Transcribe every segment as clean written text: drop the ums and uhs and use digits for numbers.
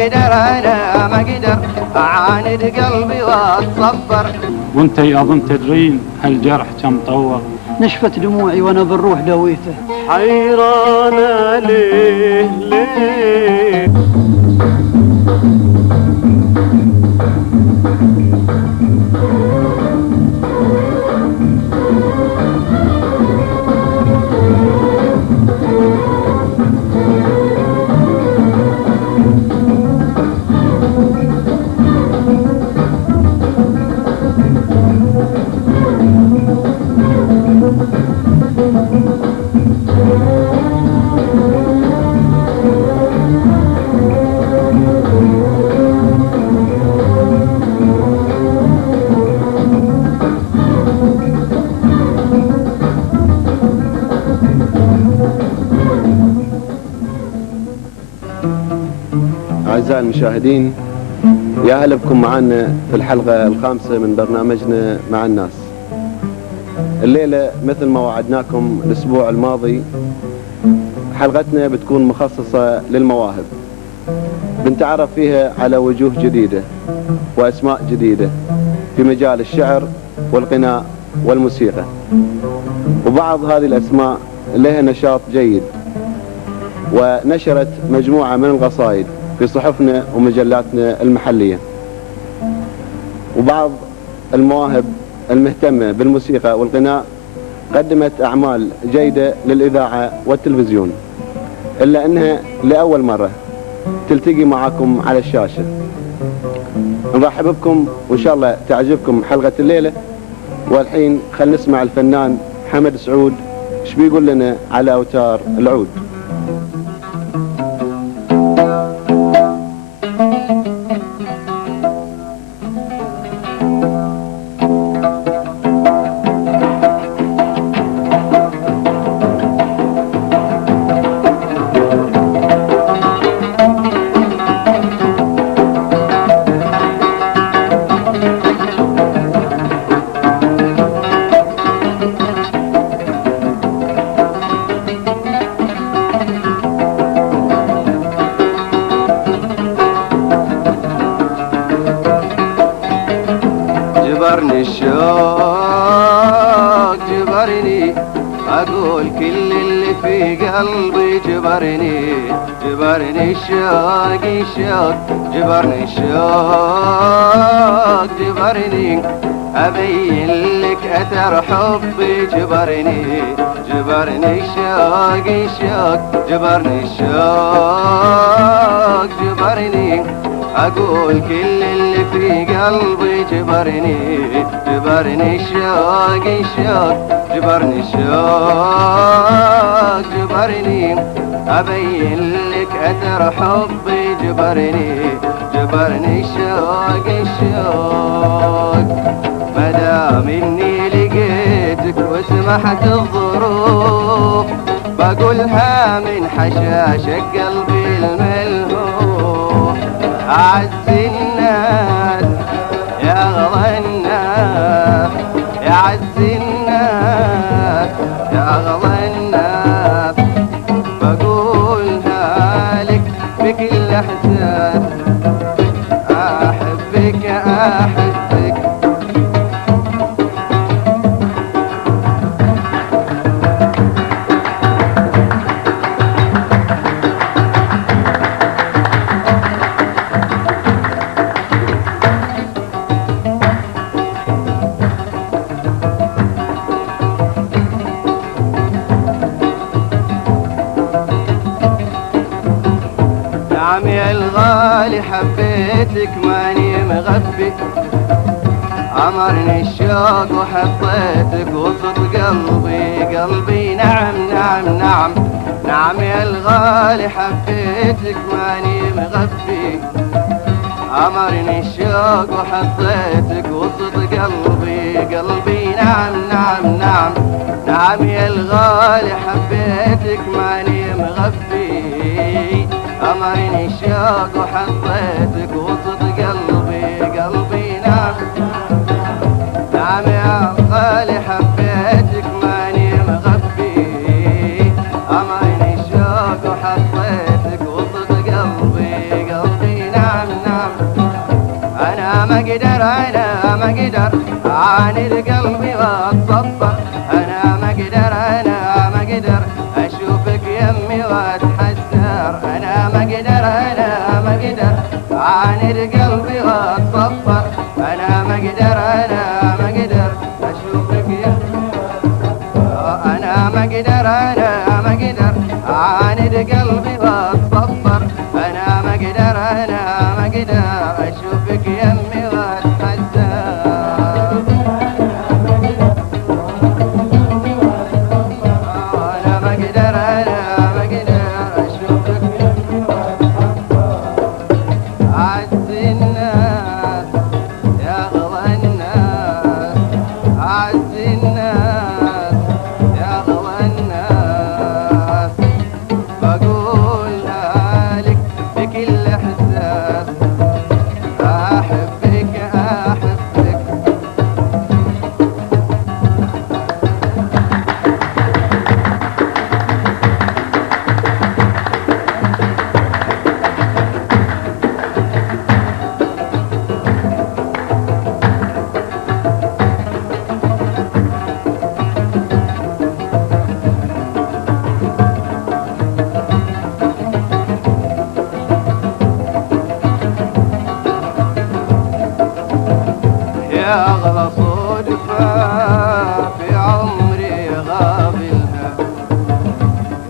اقدر انا ما اقدر اعاند قلبي واتصبر. وانت اظن تدرين هالجرح كم طول. نشفت دموعي وانا بالروح دويته. حيرانه ليه ليه أعزائي المشاهدين، يا هلا بكم معنا في الحلقة الخامسة من برنامجنا مع الناس. الليلة مثل ما وعدناكم الأسبوع الماضي حلقتنا بتكون مخصصة للمواهب، بنتعرف فيها على وجوه جديدة وأسماء جديدة في مجال الشعر والغناء والموسيقى، وبعض هذه الأسماء لها نشاط جيد ونشرت مجموعة من القصائد في صحفنا ومجلاتنا المحلية. وبعض المواهب المهتمة بالموسيقى والغناء قدمت أعمال جيدة للإذاعة والتلفزيون، إلا أنها لأول مرة تلتقي معكم على الشاشة. نرحب بكم وإن شاء الله تعجبكم حلقة الليلة. والحين خلينا نسمع الفنان حمد سعود ايش بيقول لنا على أوتار العود. جبرني الشوق جبرني أقول كل اللي في قلبي. جبرني الشوق جبرني الشوق جبرني أبين لك أثر حبي. جبرني الشوق جبرني الشوق جبرني أقول كل اللي في قلبي. جبرني الشوق جبرني الشوق جبرني أبين لك أثر حبي. جبرني الشوق مدام إني لقيتك وسمحت الظروف بقولها من حشاشة قلبي الملهوف. أعز الناس يا أغلى الناس يا عز الناس يا أغلى الناس بقولها لك بكل إحساس. أحبك أحبك نعم يا الغالي حبيتك ماني مغفي. أمرني الشوق وحطيتك وسط قلبي. نعم نعم نعم نعم يا الغالي حبيتك ماني مغفي. أمرني الشوق وحطيتك وسط قلبي. نعم نعم نعم نعم يا الغالي حبيتك ماني مغفي. أمرني الشوق وحطيتك وسط قلبي. نعم نعم يا الغالي حبيتك ماني مغفي. أمرني الشوق وحطيتك وسط قلبي. عاند قلبي واتصفر انا ما اقدر اشوفك يمي واتحسر انا ما اقدر عاند قلبي واتصفر انا ما اقدر اشوفك يمي انا ما اقدر عاند قلبي واتصفر انا ما اقدر اشوفك يمي واتحسر انا ما اقدر اشوفك يمي عز الناس يا اغلى الناس عز الناس يا اغلى الناس بقولها لك بكل احساس احبك يا أغلى صدفة في عمري غابلها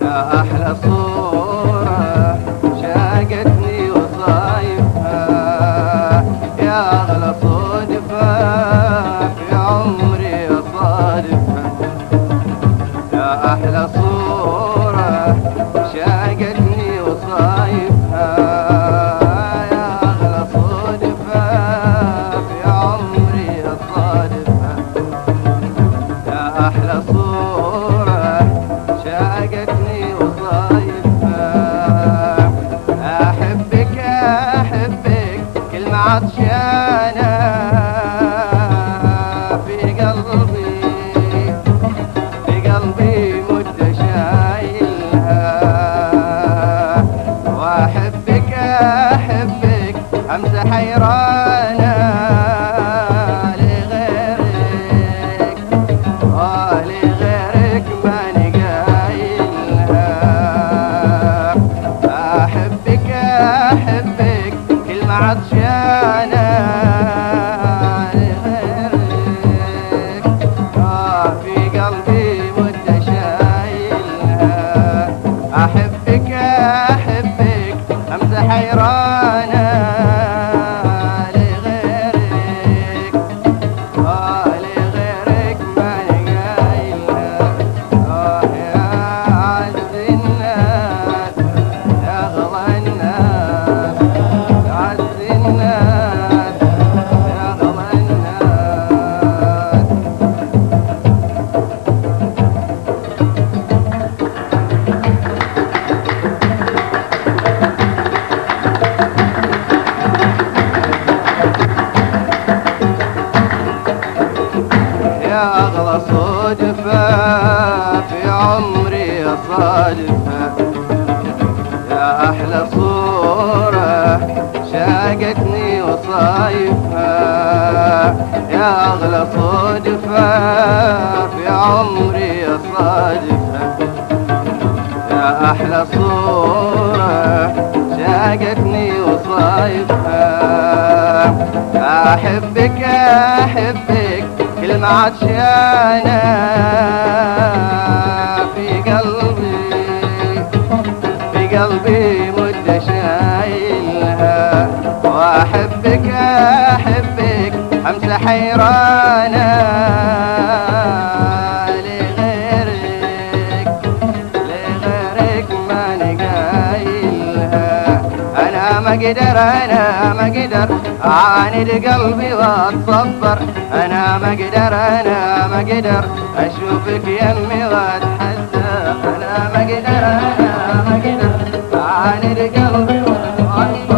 يا أحلى صورة شاقتني وصايفها يا أغلى صدفة في عمري صادفها يا أحلى صورة شاقتني وصايفها يا أغلى صدفة في عمري صادفها يا أحلى صورة شاقتني وصايفها أحبك كلمة عطشانة في قلبي مدة شايلها وأحبك أمسى حيرانة لغيرك لغيرك ماني قايلها أحبك كلمة عطشانة لغيرك في قلبي مدة شايلها أحبك أمسى حيرانة لغيرك لغيرك ماني قايلها يا عز الناس يا أغلى الناس عز الناس يا أغلى الناس يا أغلى صدفة في عمري صادفها يا أحلى صورة شاقتني وصايفها يا أغلى صدفة في عمري صادفها يا أحلى صورة شاقتني وصايفها أحبك كلمة عطشانة في قلبي مدة شايلها وأحبك أمسى حيرانة لغيرك ماني قايلها أنا ما اقدر عاند قلبي واتصبر انا ما اقدر اشوفك يمي واتحسر انا ما اقدر عاند قلبي واتصبر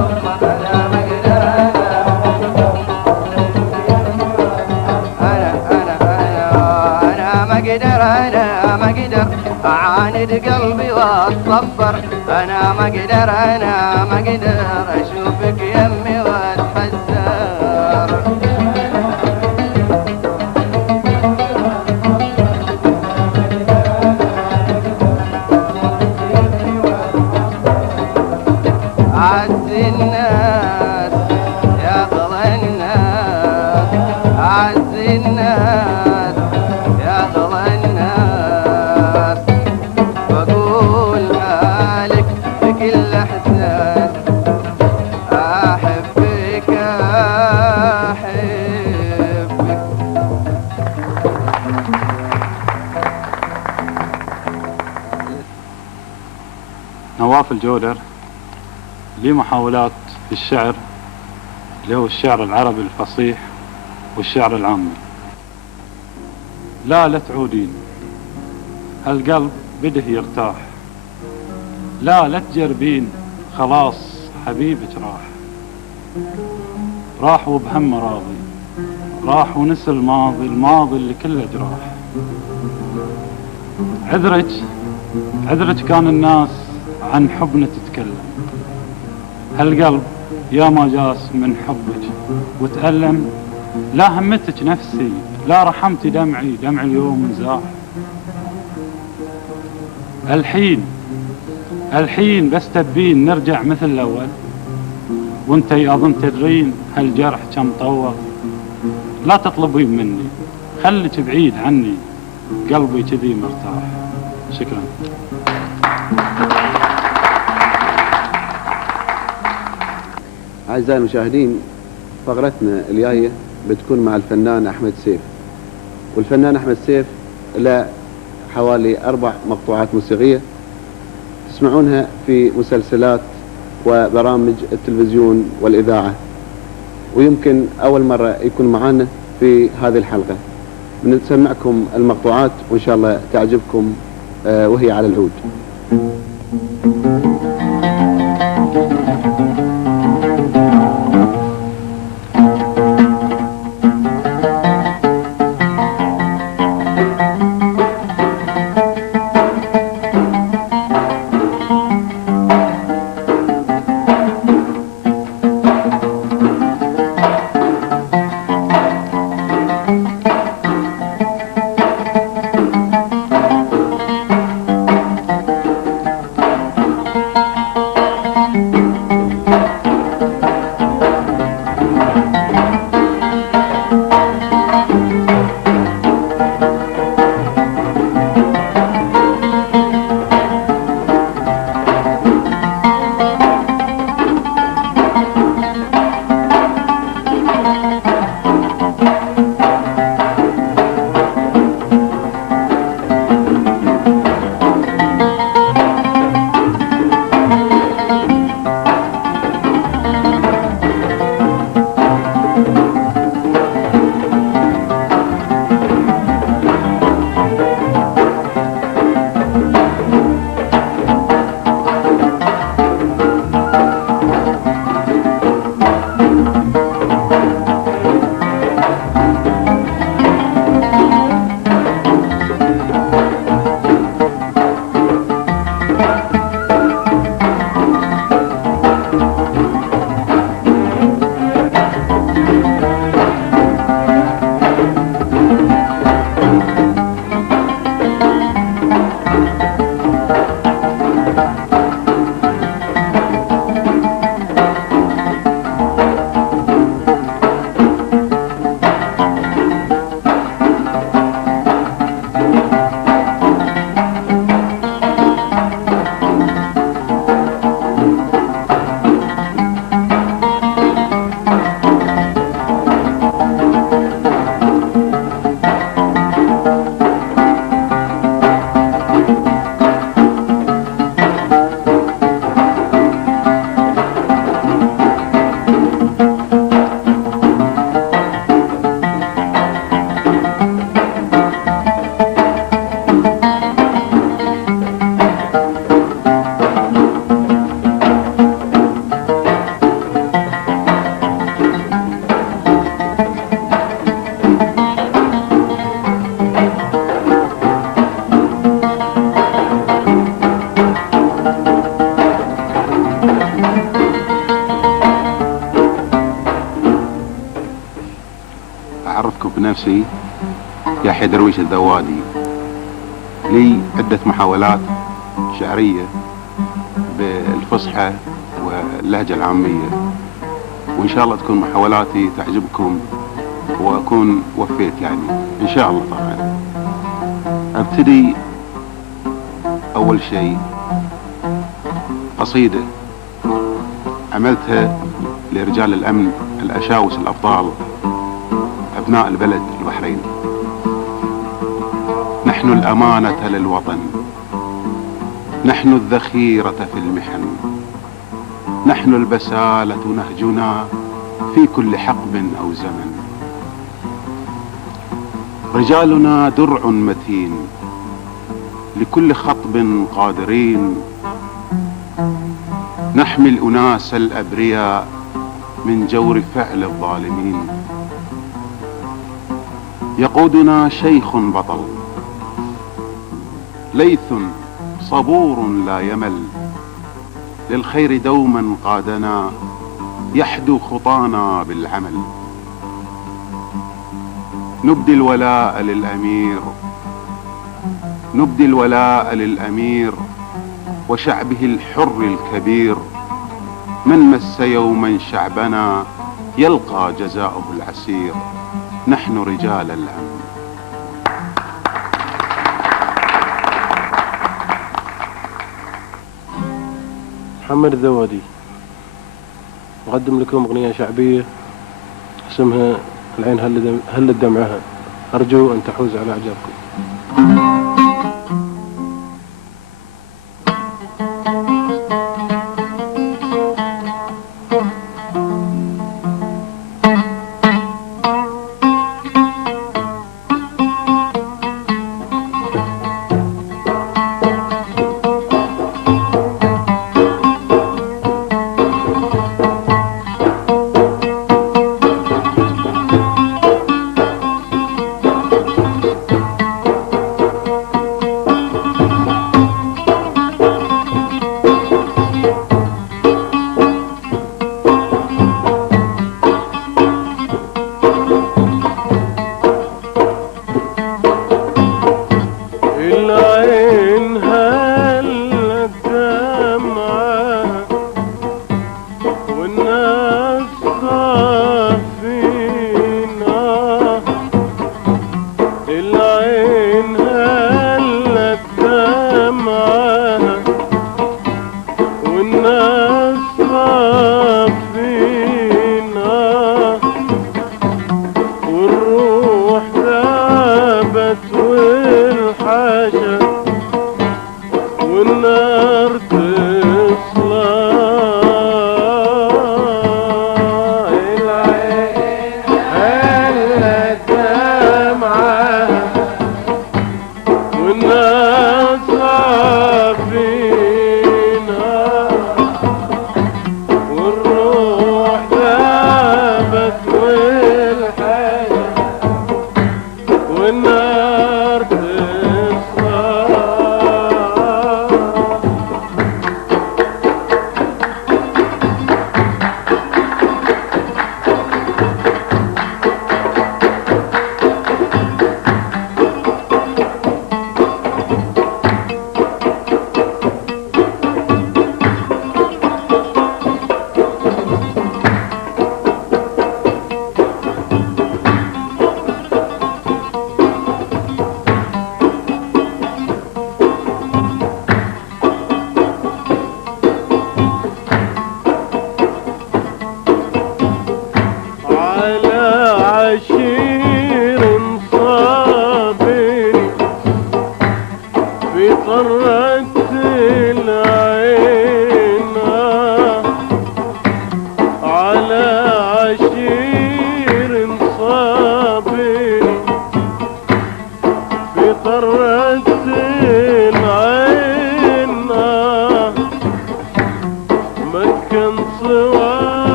انا ما اقدر انا ما اقدر عاند قلبي واتصبر انا ما اقدر اشوفك يمي واتحسر الناس يا غلا الناس أعز الناس يا غلا الناس وأقول مالك بكل إحساس أحبك أحبك. نواف الجودر لي محاولات في الشعر اللي هو الشعر العربي الفصيح والشعر العامي. لا تعودين هالقلب بده يرتاح، لا تجربين خلاص حبيبك راح وبهم راضي، راح ونسى الماضي اللي كله جراح. عذرك كان الناس عن حبنا تتكلم، هالقلب يا ما جاس من حبك وتألم. لا همتك نفسي لا رحمتي دمعي اليوم زاح. الحين بس تبين نرجع مثل الأول، وانتي أظن تدرين هالجرح كم طول. لا تطلبين مني خليك بعيد عني، قلبي كذي مرتاح. شكرا. أعزائي المشاهدين، فقرتنا الجاية بتكون مع الفنان أحمد سيف. والفنان أحمد سيف له حوالي 4 مقطوعات موسيقية تسمعونها في مسلسلات وبرامج التلفزيون والإذاعة، ويمكن أول مرة يكون معنا في هذه الحلقة. بنسمعكم المقطوعات وإن شاء الله تعجبكم وهي على العود. أعرفكم بنفسي يحيى درويش الذوادي. لي عدة محاولات شعرية بالفصحى اللهجة العامية، وإن شاء الله تكون محاولاتي تعجبكم وأكون وفيت يعني إن شاء الله. طبعا أبتدي أول شيء قصيدة عملتها لرجال الأمن الأشاوس الأبطال أبناء البلد البحرين. نحن الأمانة للوطن، نحن الذخيرة في المحن، نحن البسالة نهجنا في كل حقب أو زمن. رجالنا درع متين لكل خطب قادرين، نحمي الأناس الأبرياء من جور فعل الظالمين. يقودنا شيخ بطل ليث صبور لا يمل، للخير دوما قادنا يحدو خطانا بالعمل. نبدي الولاء للأمير، نبدي الولاء للأمير وشعبه الحر الكبير. من مس يوما شعبنا يلقى جزاؤه العسير. نحن رجال الأمن. محمد الذوادي أقدم لكم أغنية شعبية اسمها العين هلت دمعها، أرجو أن تحوز على إعجابكم.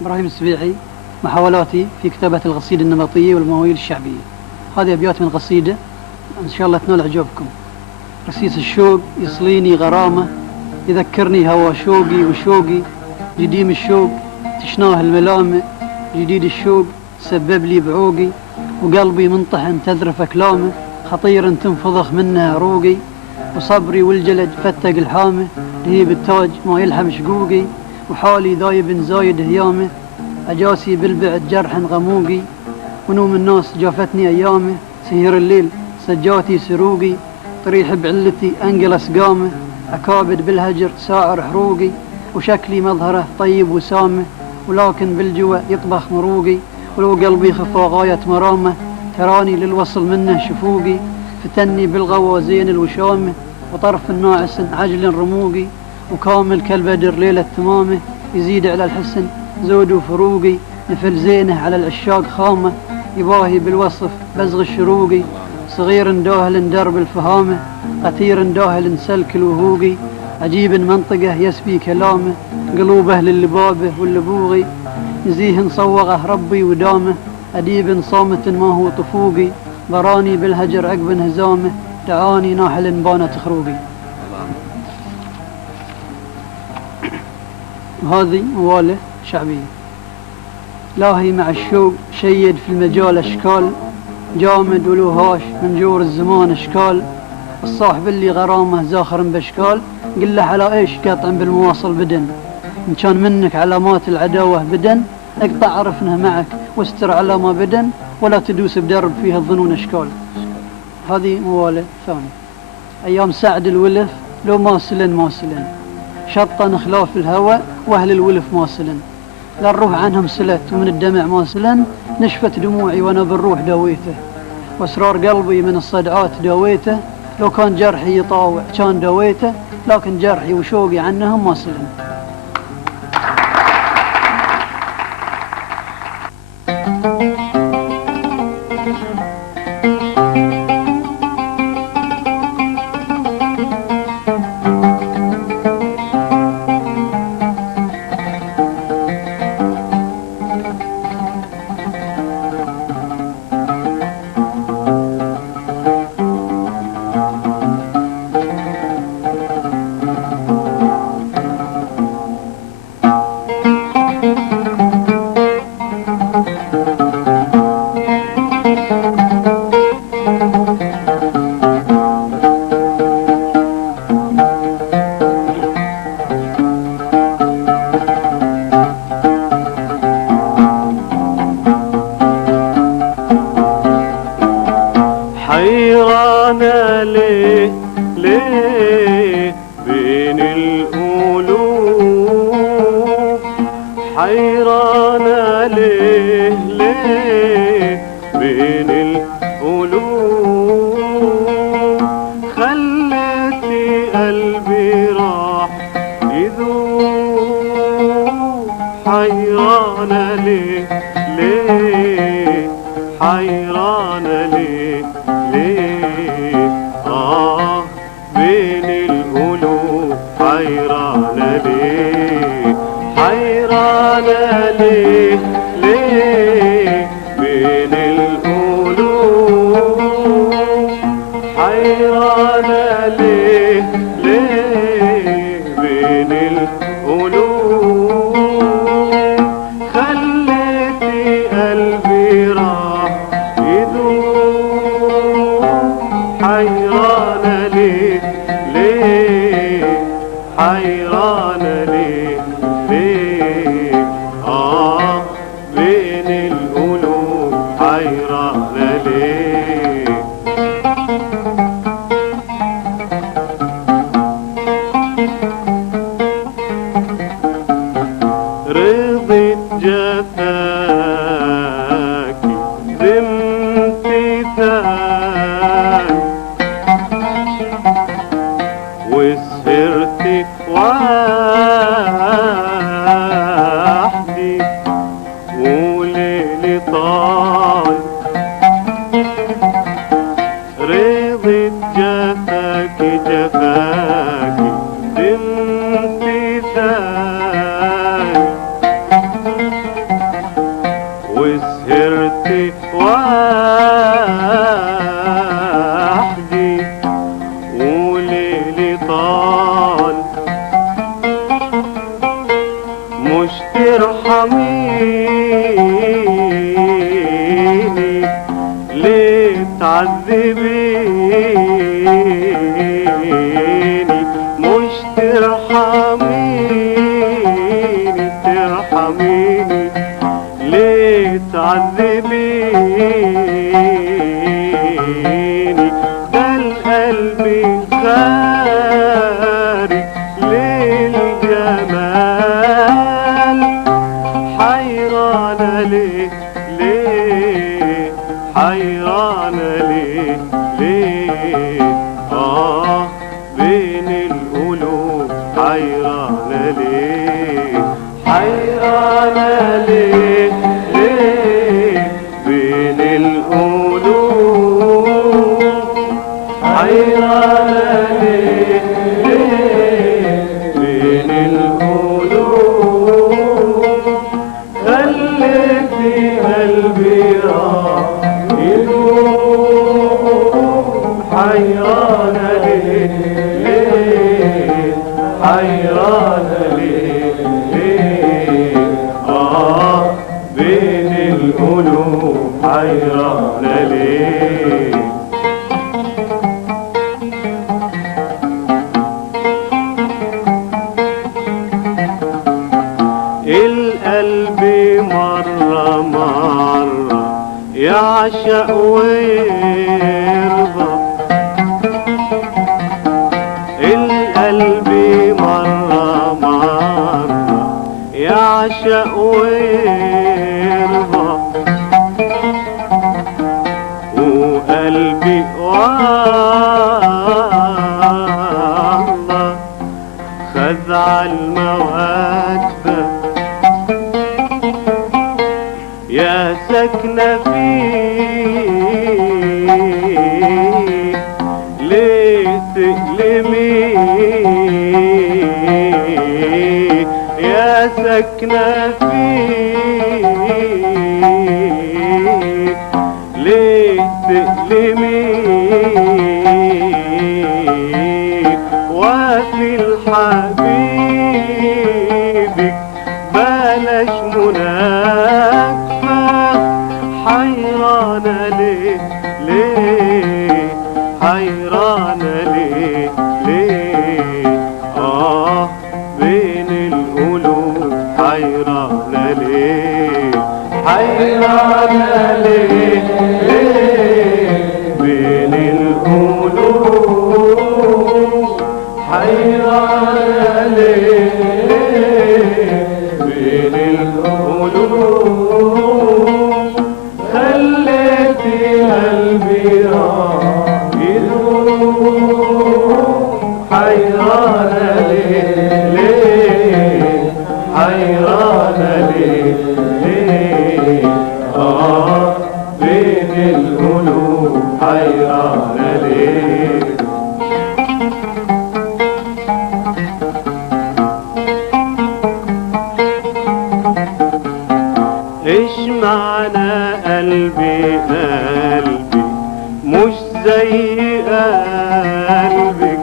إبراهيم السبيعي. محاولاتي في كتابة القصيدة النمطية والمواويل الشعبية. هذه أبيات من قصيدة إن شاء الله تنال إعجابكم. رصيص الشوق يصليني غرامة، يذكرني هوا شوقي وشوقي، قديم الشوق تشناه الملامة، جديد الشوق سبب لي بعوقي، وقلبي منطحن تذرف كلامه، خطير تنفضخ منه عروقي، وصبري والجلد فتق الحامة، لهيب التاج ما يلحم شقوقي، وحالي ذايب زايد هيامه، أجاسي بالبعد جرح غموقي، ونوم الناس جافتني أيامه، سهير الليل سجاتي سروقي، طريح بعلتي أنقلس قامه، أكابد بالهجر ساعر حروقي، وشكلي مظهره طيب وسامه، ولكن بالجوع يطبخ مروقي، ولو قلبي خفى غاية مرامه، تراني للوصل منه شفوقي، فتني بالغوا زين الوشامه، وطرف الناعس عجل رموقي، وكامل كالبدر ليلة تمامه، يزيد على الحسن زود وفروقي، نفل زينه على العشاق خامه، يباهي بالوصف بزغ الشروقي، صغير داهل درب الفهامه، قتير داهل سلك الوهوقي، عجيب منطقه يسبي كلامه، قلوبه للبابه واللبوغي، نزيه صوغه ربي ودامه، أديب صامت ما هو طفوقي، براني بالهجر عقب انهزامه، دعاني ناحل بانت خروقي. وهذه مواله شعبية. لاهي مع الشوق شيد في المجال أشكال، جامد ولوهاش من جور الزمان أشكال، الصاحب اللي غرامه زاخر بأشكال، قل له على إيش قاطع بالمواصل بدن، إن كان منك علامات العداوة بدن، اقطع عرفنه معك واستر على ما بدن، ولا تدوس بدرب فيها الظنون أشكال. هذه مواله ثانية. أيام سعد الولف لو ماسلن ماسلن، شطن خلاف الهوى واهل الولف ماسلن، لا الروح عنهم سلت ومن الدمع ماسلن، نشفت دموعي وانا بالروح داويته، واسرار قلبي من الصدعات داويته، لو كان جرحي يطاوع كان داويته، لكن جرحي وشوقي عنهم ماسلن. حيرانة ليه ليه بين القلوب، حيرانة ليه ليه بين القلوب، خلتي قلبي راح حيرانة ليه ليه حيرانة ليه ليه بين القلوب حيرانة ليه حيرانة ليه ليه بين القلوب حيرانة ليه ليه بين القلوب خليتي قلبي راح يدوب حيرانة ليه ليه حيرانة ليه ليه بين القلوب حيرانة ليه رضيت جفاكي ذمتي ثاني وسهرتي وحدي وليلي طال رضيت جفاكي جفاكي ذمتي ثاني وسهرتي وحدي وليلي طال مش ترحميني ليه تعذبيني مش ترحميني ترحميني ليه تعذبيني ده القلب خارج للجمال حيرانة ليه ليه حيرانة ليه ليه بين القلوب حيرانة ليه حيرانة ليه ليه بين القلوب حيرانة ليه ليه بين القلوب خليتي قلبي راح يدوب حيرانة ليه ليه حيرانة ليه ليه بين القلوب حيرانة ليه القلب مرة مرة يعشق ويرضى القلب مرة مرة يعشق ويرضى وقلبي والله خزع المودة يا سكنة فيه ليه تألمي يا سكنة فيه ليه تألمي وفي الحبيبك بلاش منافة حيرانة ليه ليه حيرانة ليه ليه بين القلوب حيرانة ليه حيرانة ليه ليه بين القلوب حيرانة ليه ليه بين القلوب خليتي قلبي راح يدوب حيرانة ليه ليه حيرانة معنى قلبي قلبي مش زي قلبك؟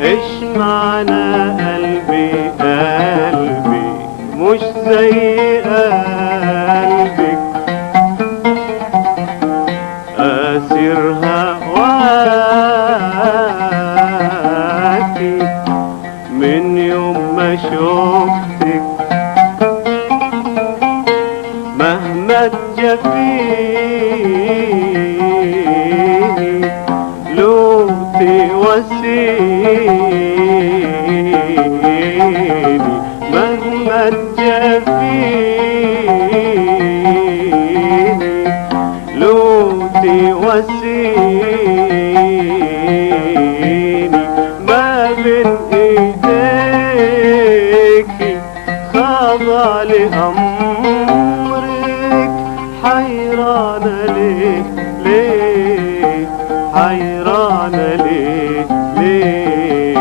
ايش معنى قلبي قلبي مش زي قلبك؟ أسير هواكي من يوم ما شفتك، مهما تجفيني لو تواسيني، مهما تجفيني لو تواسيني، ما بين ايديكي خاضع لأمرك، حيرانة ليه ليه حيرانة ليه ليه؟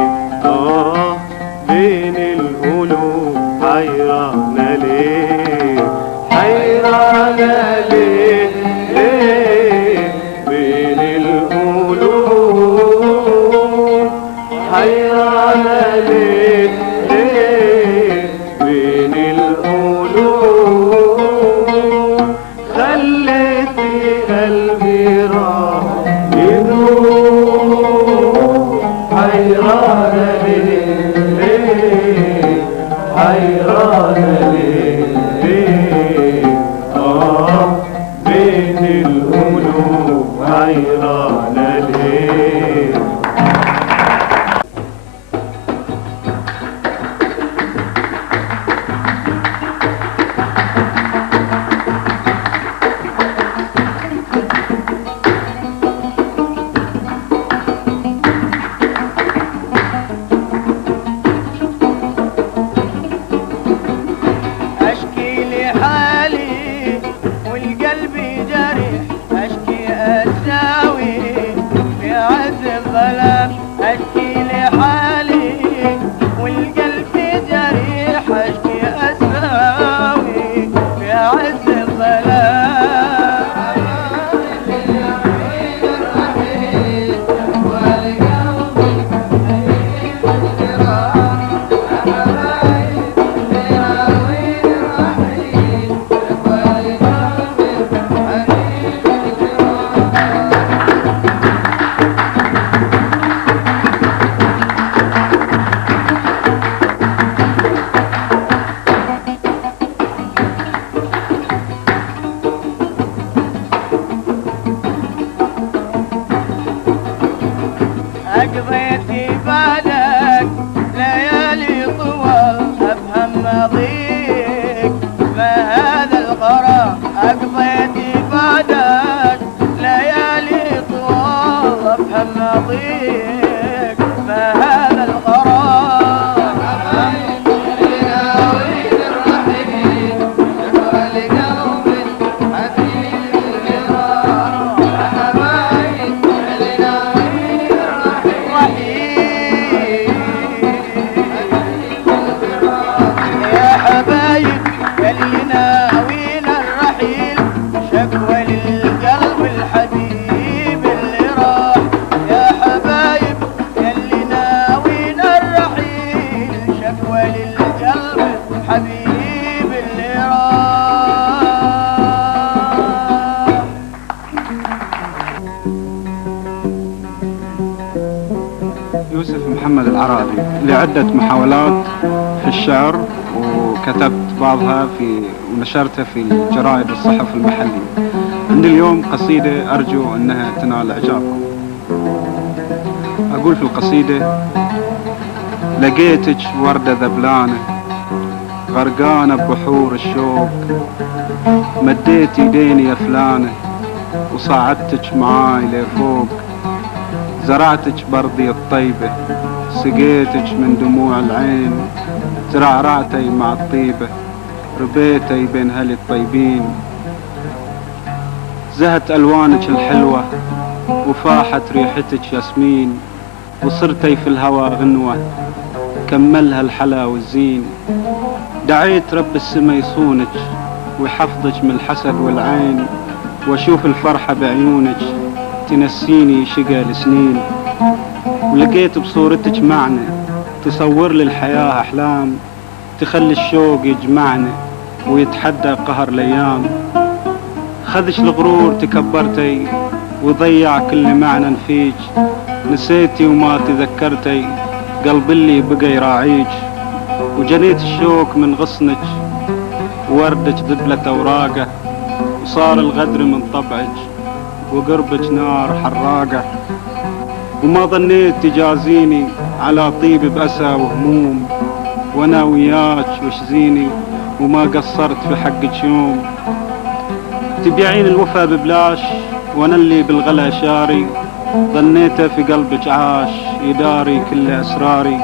بين القلوب حيرانة ليه حيرانة ليه ليه؟ بين القلوب حيرانة ليه ليه؟ بين القلوب خليتي قلبي راح يدوب، حيرانة ليه ليه حيرانة ليه ليه؟ بين القلوب حيرانة ليه؟ أشكي لحالي والقلب جريح، أشكي أساوي في عز الظلام، أشكي لحالي والقلب جريح، أشكي أساوي في عز قضيتي بعدك ليالي طوال، أفهم ماضيك ما هذا الغرام، قضيتي بعدك ليالي طوال، أفهم ماضيك ما هذا الغرام، لناوين الرحيل شكوى لقلب حزين الغرام، حبايب لناوين يا حبايب اللي ناويين الرحيل، شكوى للقلب الحبيب اللي راح، يا حبايب اللي ناويين الرحيل، شكوى للقلب الحبيب اللي راح. يوسف محمد العرابي، لعدة محاولات في الشعر وكتبت بعضها ونشرتها في الجرائد والصحف المحلية. عندي اليوم قصيدة أرجو أنها تنال إعجابكم. أقول في القصيدة: لقيتك وردة ذبلانة غرقانة ببحور الشوق، مديت يديني يا فلانة وصعدتك معاي لفوق، زرعتك بردي الطيبة سقيتك من دموع العين، ترعرعتي مع الطيبة ربيتي بين هلي الطيبين، زهت ألوانك الحلوة وفاحت ريحتك ياسمين، وصرتي في الهوى غنوة كملها الحلا والزين، دعيت رب السما يصونك ويحفظك من الحسد والعين، واشوف الفرحة بعيونك تنسيني شقى السنين، ولقيت بصورتك معنى تصور لي الحياة أحلام، تخلي الشوق يجمعنا ويتحدى قهر الأيام. خذش الغرور تكبرتي وضيع كل معنى فيك، نسيتي وما تذكرتي قلب اللي بقى يراعيك، وجنيت الشوق من غصنك وردك ذبلة أوراقه، وصار الغدر من طبعك وقربك نار حراقة، وما ظنيت تجازيني على طيب بأسى وهموم، وانا وياك وش زيني وما قصرت في حقك يوم. تبيعين الوفا ببلاش وانا اللي بالغلا شاري، ظنيته في قلبك عاش يداري كل اسراري،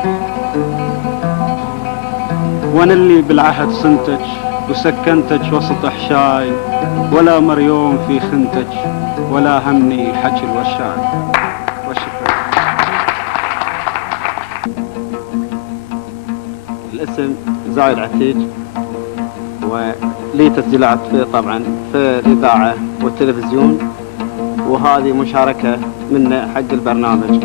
وانا اللي بالعهد صنتك وسكنتك وسط احشاي، ولا مريوم في خنتك ولا همني حكي الوشاي. والشكر. الاسم زايد عتيج، ولي تسجيلات طبعا في الإذاعة والتلفزيون، وهذه مشاركة من حق البرنامج.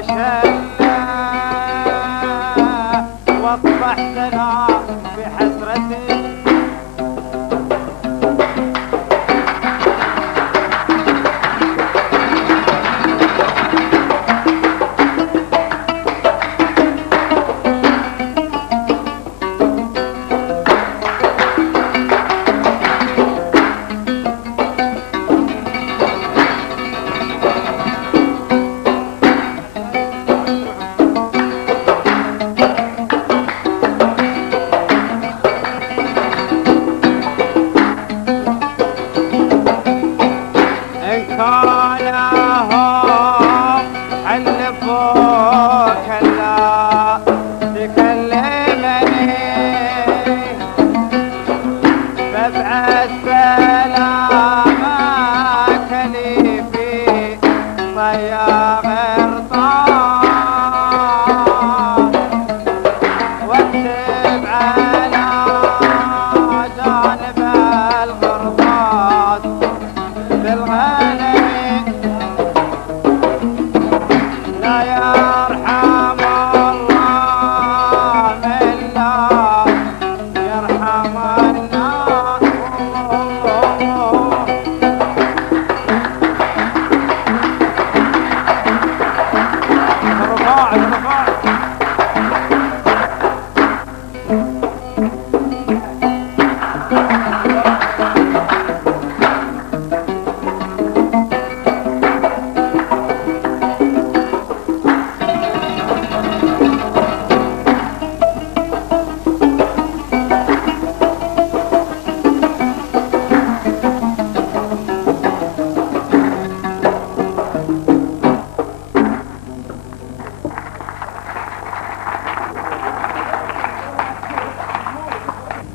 وشلة واصبح سنا بحسرتي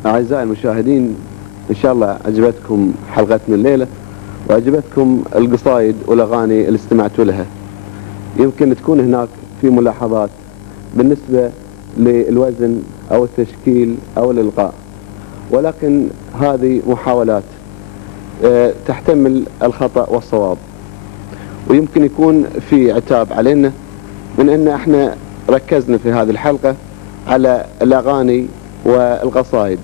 أعزائي المشاهدين، إن شاء الله عجبتكم حلقتنا الليلة وعجبتكم القصايد والأغاني اللي استمعتوا لها. يمكن تكون هناك في ملاحظات بالنسبة للوزن أو التشكيل أو الإلقاء، ولكن هذه محاولات تحتمل الخطأ والصواب، ويمكن يكون في عتاب علينا من أن احنا ركزنا في هذه الحلقة على الأغاني والقصائد،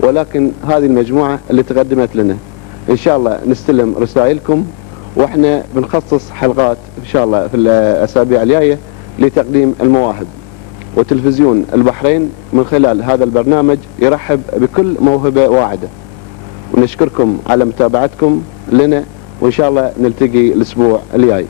ولكن هذه المجموعة اللي تقدمت لنا. إن شاء الله نستلم رسائلكم، وإحنا بنخصص حلقات إن شاء الله في الأسابيع الجاية لتقديم المواهب. وتلفزيون البحرين من خلال هذا البرنامج يرحب بكل موهبة واعدة، ونشكركم على متابعتكم لنا، وإن شاء الله نلتقي الأسبوع الجاي.